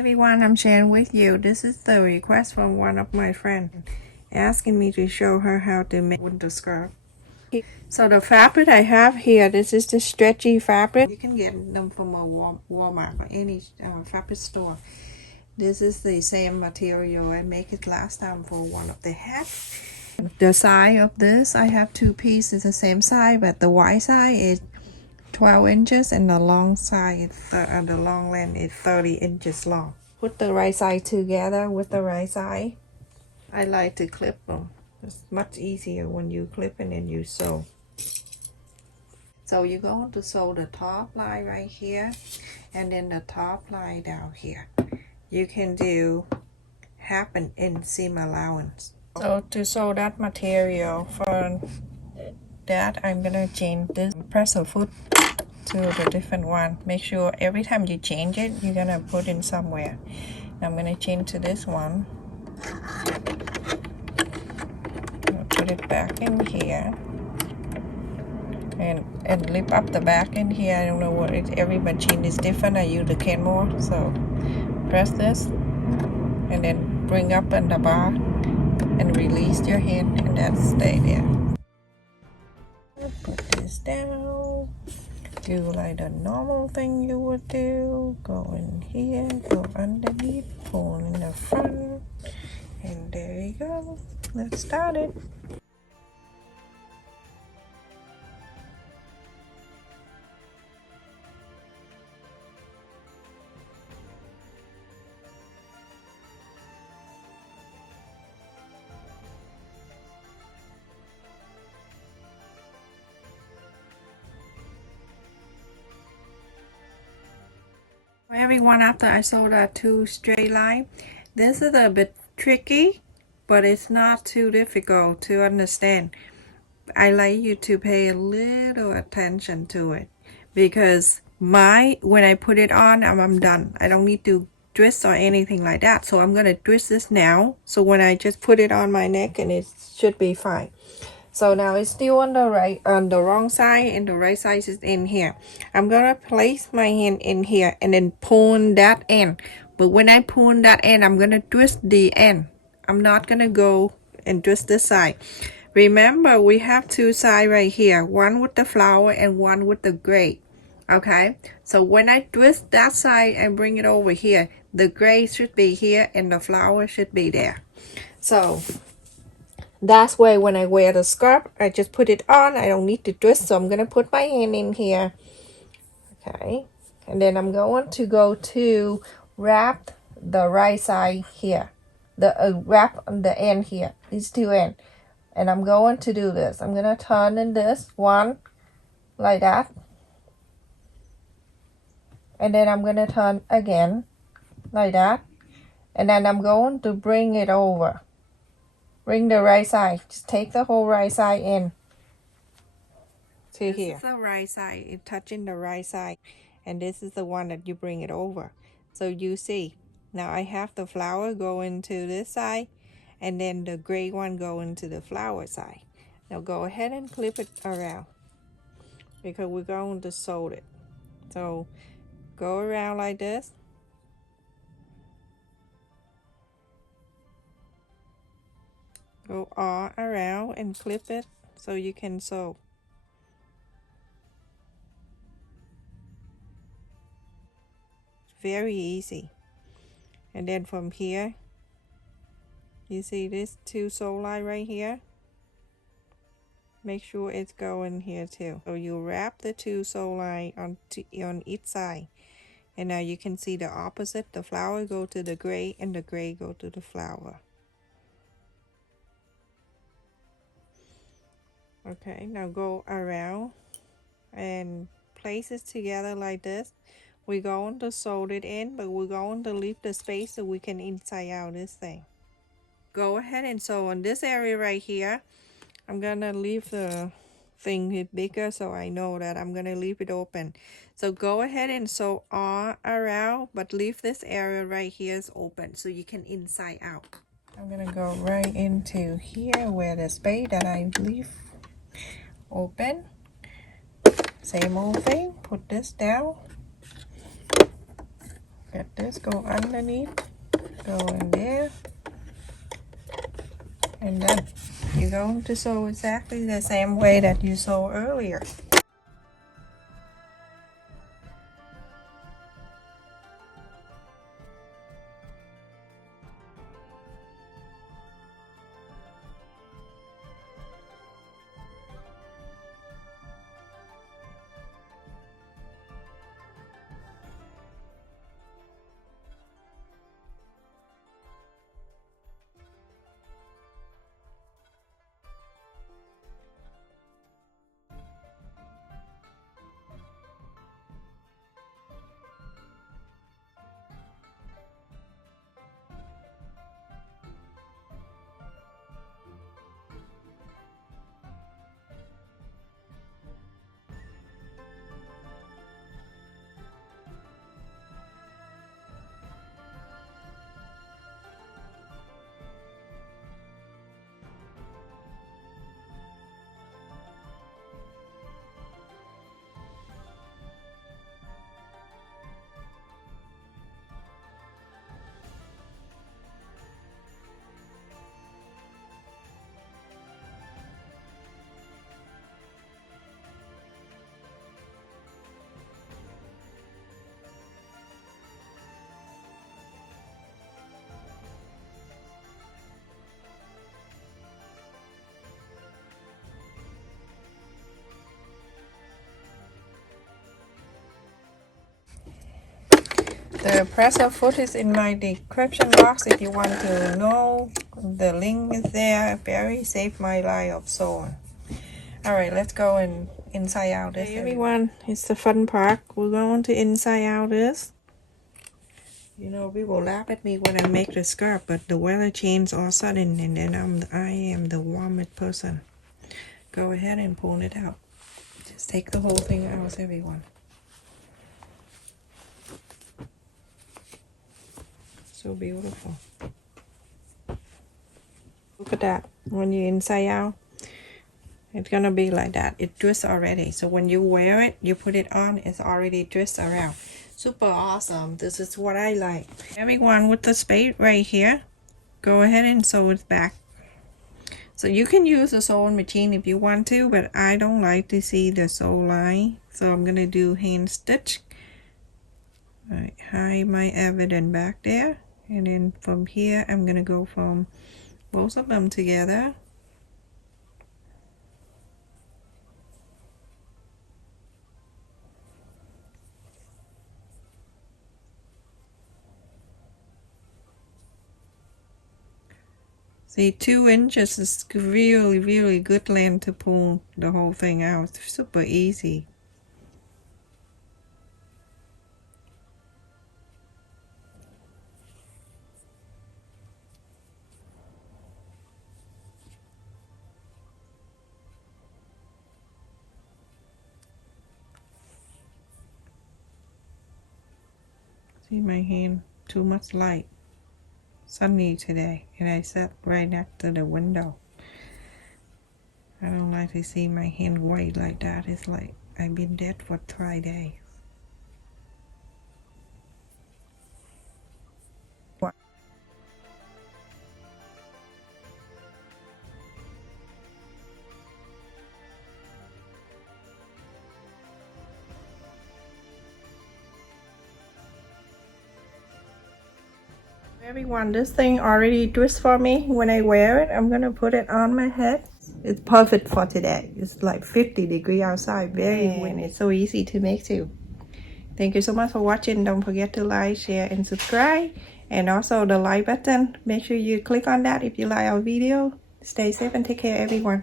Everyone, I'm sharing with you. This is the request from one of my friends asking me to show her how to make winter scarf. So the fabric I have here, this is the stretchy fabric. You can get them from a Walmart or any fabric store. This is the same material. I make it last time for one of the hats. The size of this, I have two pieces the same size, but the wide side is 12 inches and the long side, the long length is 30 inches long. Put the right side together with the right side. I like to clip them. It's much easier when you clip and then you sew. So you're going to sew the top line right here and then the top line down here. You can do half an inch seam allowance. So to sew that material, for that I'm gonna change this presser foot to the different one. Make sure every time you change it, you're gonna put in somewhere. I'm gonna change to this one. Put it back in here and lift up the back in here. I don't know what it, every machine is different. I use the Kenmore, so press this and then bring up in the bar and release your hand, and that stay there. Put this down. Do like the normal thing you would do. Go in here, go underneath, pull in the front, and there you go. Let's start it. Everyone, after I sewed that two straight line, this is a bit tricky, but it's not too difficult to understand. I like you to pay a little attention to it, because when I put it on, I'm done. I don't need to twist or anything like that. So I'm gonna twist this now, so when I just put it on my neck, and it should be fine. So now it's still on the wrong side, and the right side is in here. I'm gonna place my hand in here and then pull that end. But when I pull that end, I'm gonna twist the end. I'm not gonna go and twist this side. Remember, we have two sides right here, one with the flower and one with the gray. Okay, so when I twist that side and bring it over here, the gray should be here and the flower should be there. So that's why when I wear the scarf, I just put it on. I don't need to twist, so I'm going to put my hand in here. Okay, and then I'm going to go to wrap the right side here. The wrap on the end here, these two ends. And I'm going to do this. I'm going to turn in this one, like that. And then I'm going to turn again, like that. And then I'm going to bring it over. Bring the right side. Just take the whole right side in to here. This is the right side. It's touching the right side. And this is the one that you bring it over. So you see, now I have the flower go into this side, and then the gray one go into the flower side. Now go ahead and clip it around, because we're going to sew it. So go around like this. Go all around and clip it so you can sew. Very easy. And then from here, you see this two sew line right here? Make sure it's going here too. So you wrap the two sew line on each side. And now you can see the opposite. The flower go to the gray and the gray go to the flower. Okay, now go around and place it together like this. We're going to sew it in, but we're going to leave the space so we can inside out this thing. Go ahead and sew on this area right here. I'm gonna leave the thing bigger so I know that I'm gonna leave it open. So go ahead and sew all around, but leave this area right here is open so you can inside out. I'm gonna go right into here where the space that I leave open. Same old thing, put this down, Let this go underneath, go in there, and then you're going to sew exactly the same way that you sewed earlier. The presser foot is in my description box if you want to know. The link is there. Very save my life of sewing. Alright, let's go and inside out this. Hey everyone, it's the fun part. We're going to inside out this. You know, people laugh at me when I make the skirt, but the weather changes all of a sudden, and then I am the warmest person. Go ahead and pull it out. Just take the whole thing out, everyone. So beautiful. Look at that. When you inside out, it's gonna be like that. It twists already. So when you wear it, you put it on, it's already twist around. Super awesome. This is what I like. Everyone, with the spade right here, go ahead and sew it back. So you can use a sewing machine if you want to, but I don't like to see the sew line. So I'm gonna do hand stitch. Right, hide my evidence back there. And then from here, I'm gonna go from both of them together. See, 2 inches is really good length to pull the whole thing out. Super easy. See my hand, too much light. Sunny today, and I sat right next to the window. I don't like to see my hand white like that. It's like I've been dead for 3 days. Everyone, this thing already twists for me. When I wear it, I'm gonna put it on my head. It's perfect for today. It's like 50 degrees outside, very windy. It's so easy to make too. Thank you so much for watching. Don't forget to like, share, and subscribe. And also the like button. Make sure you click on that if you like our video. Stay safe and take care, everyone.